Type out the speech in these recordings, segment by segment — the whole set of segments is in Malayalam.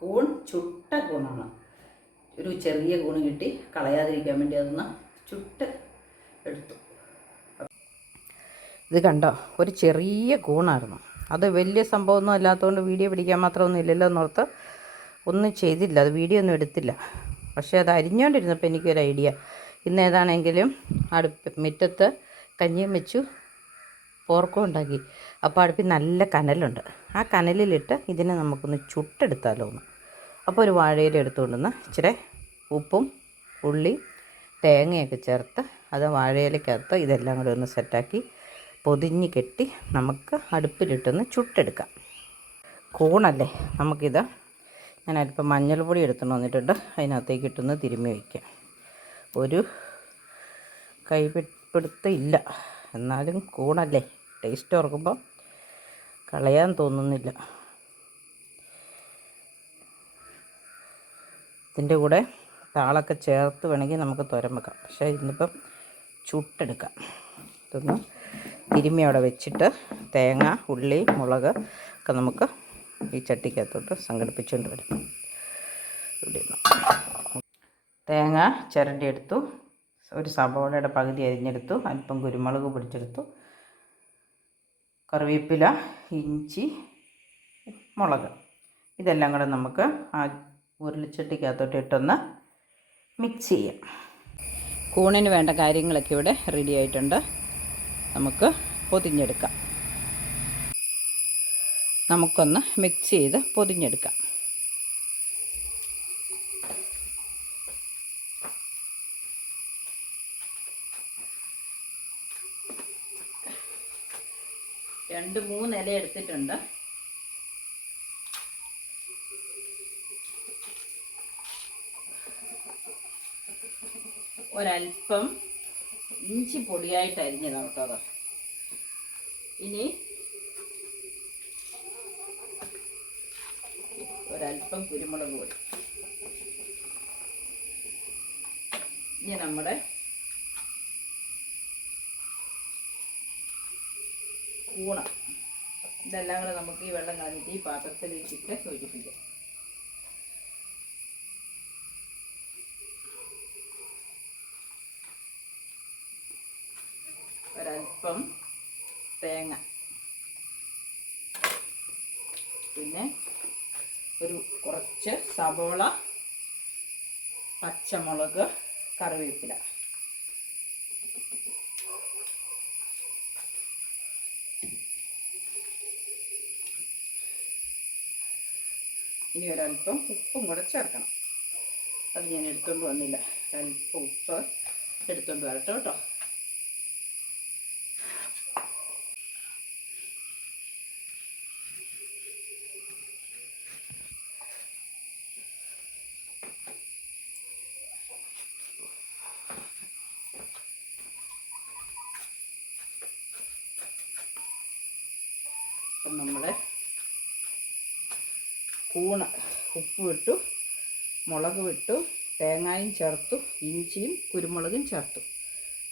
കൂൺ ചുട്ട കൂണാണ്. ഒരു ചെറിയ കൂണ് കിട്ടി, കളയാതിരിക്കാൻ വേണ്ടി അതൊന്ന് ചുട്ട് എടുത്തു. ഇത് കണ്ടോ, ഒരു ചെറിയ കൂണായിരുന്നു. അത് വലിയ സംഭവമൊന്നും അല്ലാത്തതുകൊണ്ട് വീഡിയോ പിടിക്കാൻ മാത്രമൊന്നും ഇല്ലല്ലോ എന്നോർത്ത് ഒന്നും ചെയ്തില്ല, അത് വീഡിയോ ഒന്നും എടുത്തില്ല. പക്ഷേ അത് അരിഞ്ഞുകൊണ്ടിരുന്നപ്പോൾ എനിക്കൊരു ഐഡിയ, ഇന്ന് ഏതാണെങ്കിലും മുറ്റത്ത് കഞ്ഞിയും വെച്ചു, പോർക്കും ഉണ്ടാക്കി. അപ്പോൾ അടുപ്പിൽ നല്ല കനലുണ്ട്. ആ കനലിലിട്ട് ഇതിനെ നമുക്കൊന്ന് ചുട്ടെടുത്താലോ എന്ന്. അപ്പോൾ ഒരു വാഴയില എടുത്തുകൊണ്ടുവന്ന് ഇച്ചിരി ഉപ്പും ഉള്ളി തേങ്ങയൊക്കെ ചേർത്ത് അത് വാഴയിലക്കകത്ത് ഇതെല്ലാം കൂടെ ഒന്ന് സെറ്റാക്കി പൊതിഞ്ഞ് കെട്ടി നമുക്ക് അടുപ്പിലിട്ടൊന്ന് ചുട്ടെടുക്കാം. കൂണല്ലേ, നമുക്കിത് ഞാൻ അല്പം മഞ്ഞൾപ്പൊടി എടുത്തുകൊണ്ട് വന്നിട്ടുണ്ട്, അതിനകത്തേക്ക് ഇട്ടൊന്ന് തിരുമ്മി വയ്ക്കാം. ഒരു കൈപിടുത്തം ഇല്ല, എന്നാലും കൂണല്ലേ, ടേസ്റ്റ് ഓർക്കുമ്പോൾ കളയാൻ തോന്നുന്നില്ല. ഇതിൻ്റെ കൂടെ താളൊക്കെ ചേർത്ത് വേണമെങ്കിൽ നമുക്ക് തോരൻ വെക്കാം, പക്ഷേ ഇന്നിപ്പം ചുട്ടെടുക്കാം. ഇതൊന്ന് തിരുമ്മി അവിടെ വെച്ചിട്ട് തേങ്ങ ഉള്ളി മുളക് ഒക്കെ നമുക്ക് ഈ ചട്ടിക്കകത്തോട്ട് സംഘടിപ്പിച്ചുകൊണ്ട് വരാം. ഇവിടെ തേങ്ങ ചിരണ്ടിയെടുത്തു, ഒരു സബോളയുടെ പകുതി അരിഞ്ഞെടുത്തു, അല്പം കുരുമുളക് പൊടിച്ചെടുത്തു, കറിവേപ്പില, ഇഞ്ചി, മുളക്, ഇതെല്ലാം കൂടെ നമുക്ക് ആ ഉരുളിച്ചട്ടിക്കകത്തോട്ട് ഇട്ടൊന്ന് മിക്സ് ചെയ്യാം. കൂണിന് വേണ്ട കാര്യങ്ങളൊക്കെ ഇവിടെ റെഡി ആയിട്ടുണ്ട്. നമുക്ക് പൊതിഞ്ഞെടുക്കാം. നമുക്കൊന്ന് മിക്സ് ചെയ്ത് പൊതിഞ്ഞെടുക്കാം. രണ്ട് മൂന്ന് ഇല എടുത്തിട്ടുണ്ട്. ഒരൽപ്പം ഇഞ്ചി പൊടിയായിട്ട് അരിഞ്ഞതാണ് കേട്ടോ അത്. ഇനി ഒരൽപ്പം കുരുമുളക് പൊടി. ഇനി നമ്മുടെ കൂണ്, ഇതെല്ലാം കൂടെ നമുക്ക് ഈ വെള്ളം കളഞ്ഞിട്ട് ഈ പാത്രത്തിലേക്കിട്ട് യോജിപ്പിക്കാം. ഒരൽപ്പം തേങ്ങ, പിന്നെ കുറച്ച് സബോള, പച്ചമുളക്, കറിവേപ്പില. ഇനി ഒരൽപ്പം ഉപ്പും കൂടെ ചേർക്കണം. അത് ഞാൻ എടുത്തുകൊണ്ട് വന്നില്ല, അല്പം ഉപ്പ് എടുത്തുകൊണ്ട് വരട്ടെ കേട്ടോ. അപ്പം നമ്മുടെ കൂണ് ഉപ്പ് വിട്ടു, മുളക് വിട്ടു, തേങ്ങയും ചേർത്തു, ഇഞ്ചിയും കുരുമുളകും ചേർത്തു,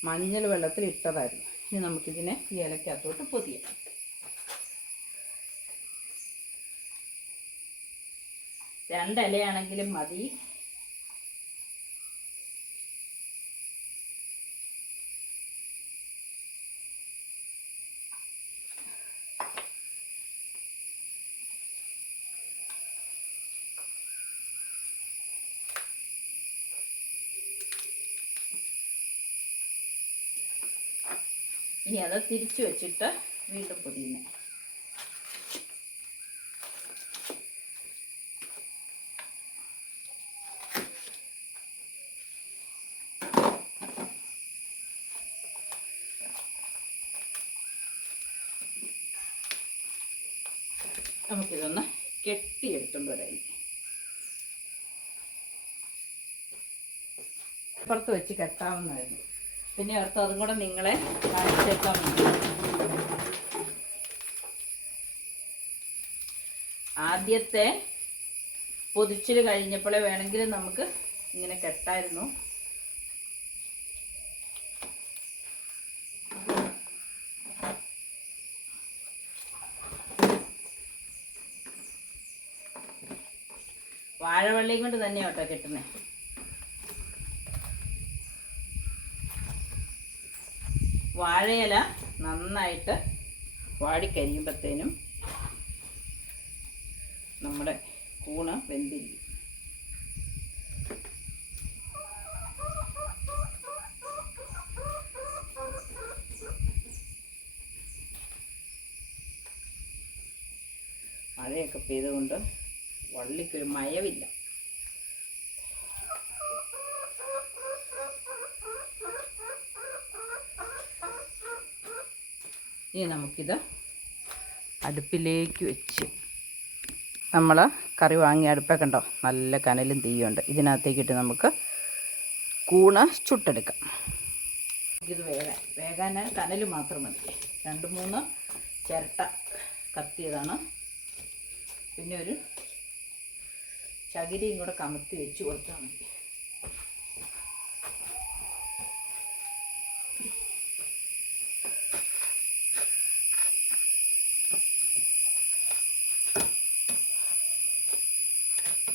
മഞ്ഞൾ വെള്ളത്തിൽ ഇട്ടതായിരുന്നു. ഇനി നമുക്കിതിനെ ഈ ഇലക്കകത്തോട്ട് പൊതിയാം. രണ്ടിലയാണെങ്കിലും മതി. ഇനി അത് തിരിച്ചു വെച്ചിട്ട് വീണ്ടും പൊതിയുന്നു. നമുക്കിതൊന്ന് കെട്ടിയെടുത്തുകൊണ്ട് വരാം. പുറത്ത് വെച്ച് കെട്ടാവുന്നതായിരുന്നു. പിന്നെ ഓർത്ത് അതും കൂടെ നിങ്ങളെ കാണിച്ചേക്കാൻ വേണ്ടി. ആദ്യത്തെ പൊതിച്ചിൽ കഴിഞ്ഞപ്പോഴേ വേണമെങ്കിൽ നമുക്ക് ഇങ്ങനെ കെട്ടായിരുന്നു. വാഴവള്ളിയും കൊണ്ട് തന്നെയാണ് കേട്ടോ കെട്ടുന്നത്. വാഴയില നന്നായിട്ട് വാടിക്കരിയുമ്പോഴത്തേനും നമ്മുടെ കൂണ് വെന്തിരിക്കും. മഴയൊക്കെ പെയ്തുകൊണ്ട് വള്ളിക്കൊരു മയവില്ല. ഇനി നമുക്കിത് അടുപ്പിലേക്ക് വെച്ച് നമ്മൾ കറി വാങ്ങിയ അടുപ്പൊക്കെ കണ്ടോ, നല്ല കനലും തീയുണ്ട്. ഇതിനകത്തേക്കിട്ട് നമുക്ക് കൂണ് ചുട്ടെടുക്കാം. ഇത് വേകാൻ കനൽ മാത്രം മതി. 2-3 ചിരട്ട കത്തിയതാണ്. പിന്നെ ഒരു ചകിരിയും കൂടെ കമത്തി വെച്ച് കൊടുത്താൽ മതി.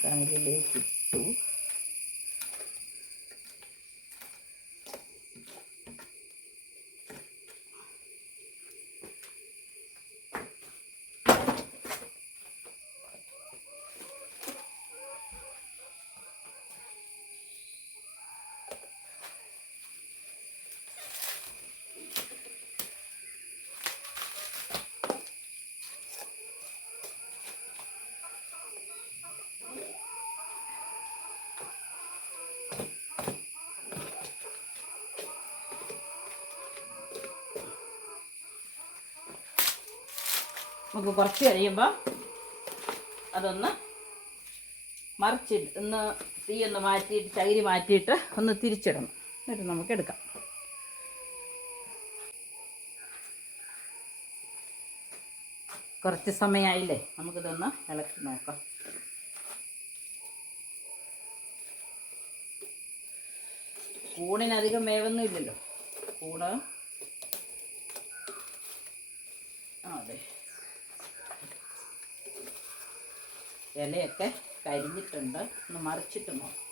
കനലിലേക്ക് ഇട്ടു. നമുക്ക് കുറച്ച് കഴിയുമ്പോൾ അതൊന്ന് മറിച്ചിട്ട് തീയൊന്ന് മാറ്റിയിട്ട് ചകിരി മാറ്റിയിട്ട് ഒന്ന് തിരിച്ചിടണം. എന്നിട്ട് നമുക്ക് എടുക്കാം. കുറച്ച് സമയമായില്ലേ, നമുക്കിതൊന്ന് ഇളക്കി നോക്കാം. കൂണിനധികം വേവൊന്നും ഇല്ലല്ലോ. കൂണ് അതെ, ഇലയൊക്കെ കരിഞ്ഞിട്ടുണ്ട്. ഒന്ന് മറിച്ചിട്ട് നോക്കാം.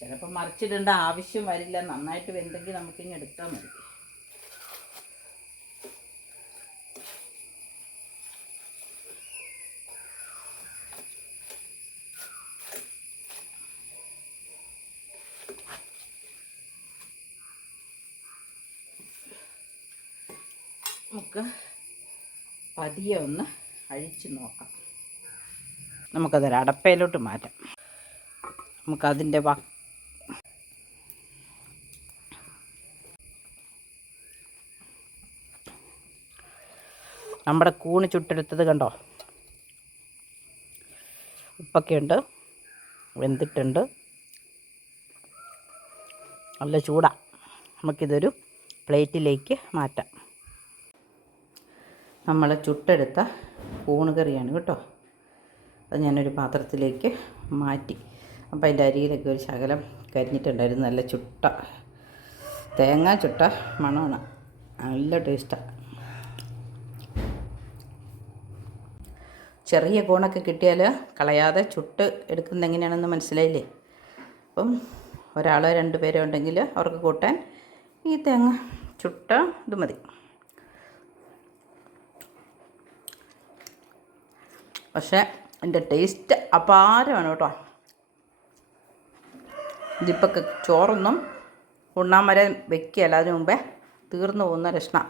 ചിലപ്പോൾ മറിച്ചിടേണ്ട ആവശ്യം വരില്ല. നന്നായിട്ട് വെന്തെങ്കിൽ നമുക്കിനി എടുത്താൽ മതി. നമുക്ക് പതിയെ ഒന്ന് അഴിച്ച് നോക്കാം. നമുക്കതൊരു അടപ്പയിലോട്ട് മാറ്റാം. നമുക്കതിൻ്റെ നമ്മുടെ കൂണ് ചുട്ടെടുത്തത് കണ്ടോ, ഉപ്പൊക്കെ ഉണ്ട്, വെന്തിട്ടുണ്ട്, നല്ല ചൂടാണ്. നമുക്കിതൊരു പ്ലേറ്റിലേക്ക് മാറ്റാം. നമ്മൾ ചുട്ടെടുത്ത കൂണ് കറിയാണ് കേട്ടോ. അത് ഞാനൊരു പാത്രത്തിലേക്ക് മാറ്റി. അപ്പോൾ അതിൻ്റെ അരിയിലൊക്കെ ഒരു ശകലം കരിഞ്ഞിട്ടുണ്ടായിരുന്നു. നല്ല തേങ്ങ ചുട്ട മണമാണ്, നല്ല ടേസ്റ്റാണ്. ചെറിയ കൂണൊക്കെ കിട്ടിയാൽ കളയാതെ ചുട്ട് എടുക്കുന്നത് എങ്ങനെയാണെന്ന് മനസ്സിലായില്ലേ? അപ്പം 1-2 പേരോ ഉണ്ടെങ്കിൽ അവർക്ക് കൂട്ടാൻ ഈ തേങ്ങ ചുട്ട ഇത് മതി. പക്ഷേ എൻ്റെ ടേസ്റ്റ് അപാരമാണ് കേട്ടോ. ഇതിപ്പോൾ ചോറൊന്നും ഉണ്ണാൻ വരെ വെക്കുകയല്ല, അതിന് മുമ്പേ തീർന്നു പോകുന്ന രക്ഷണം.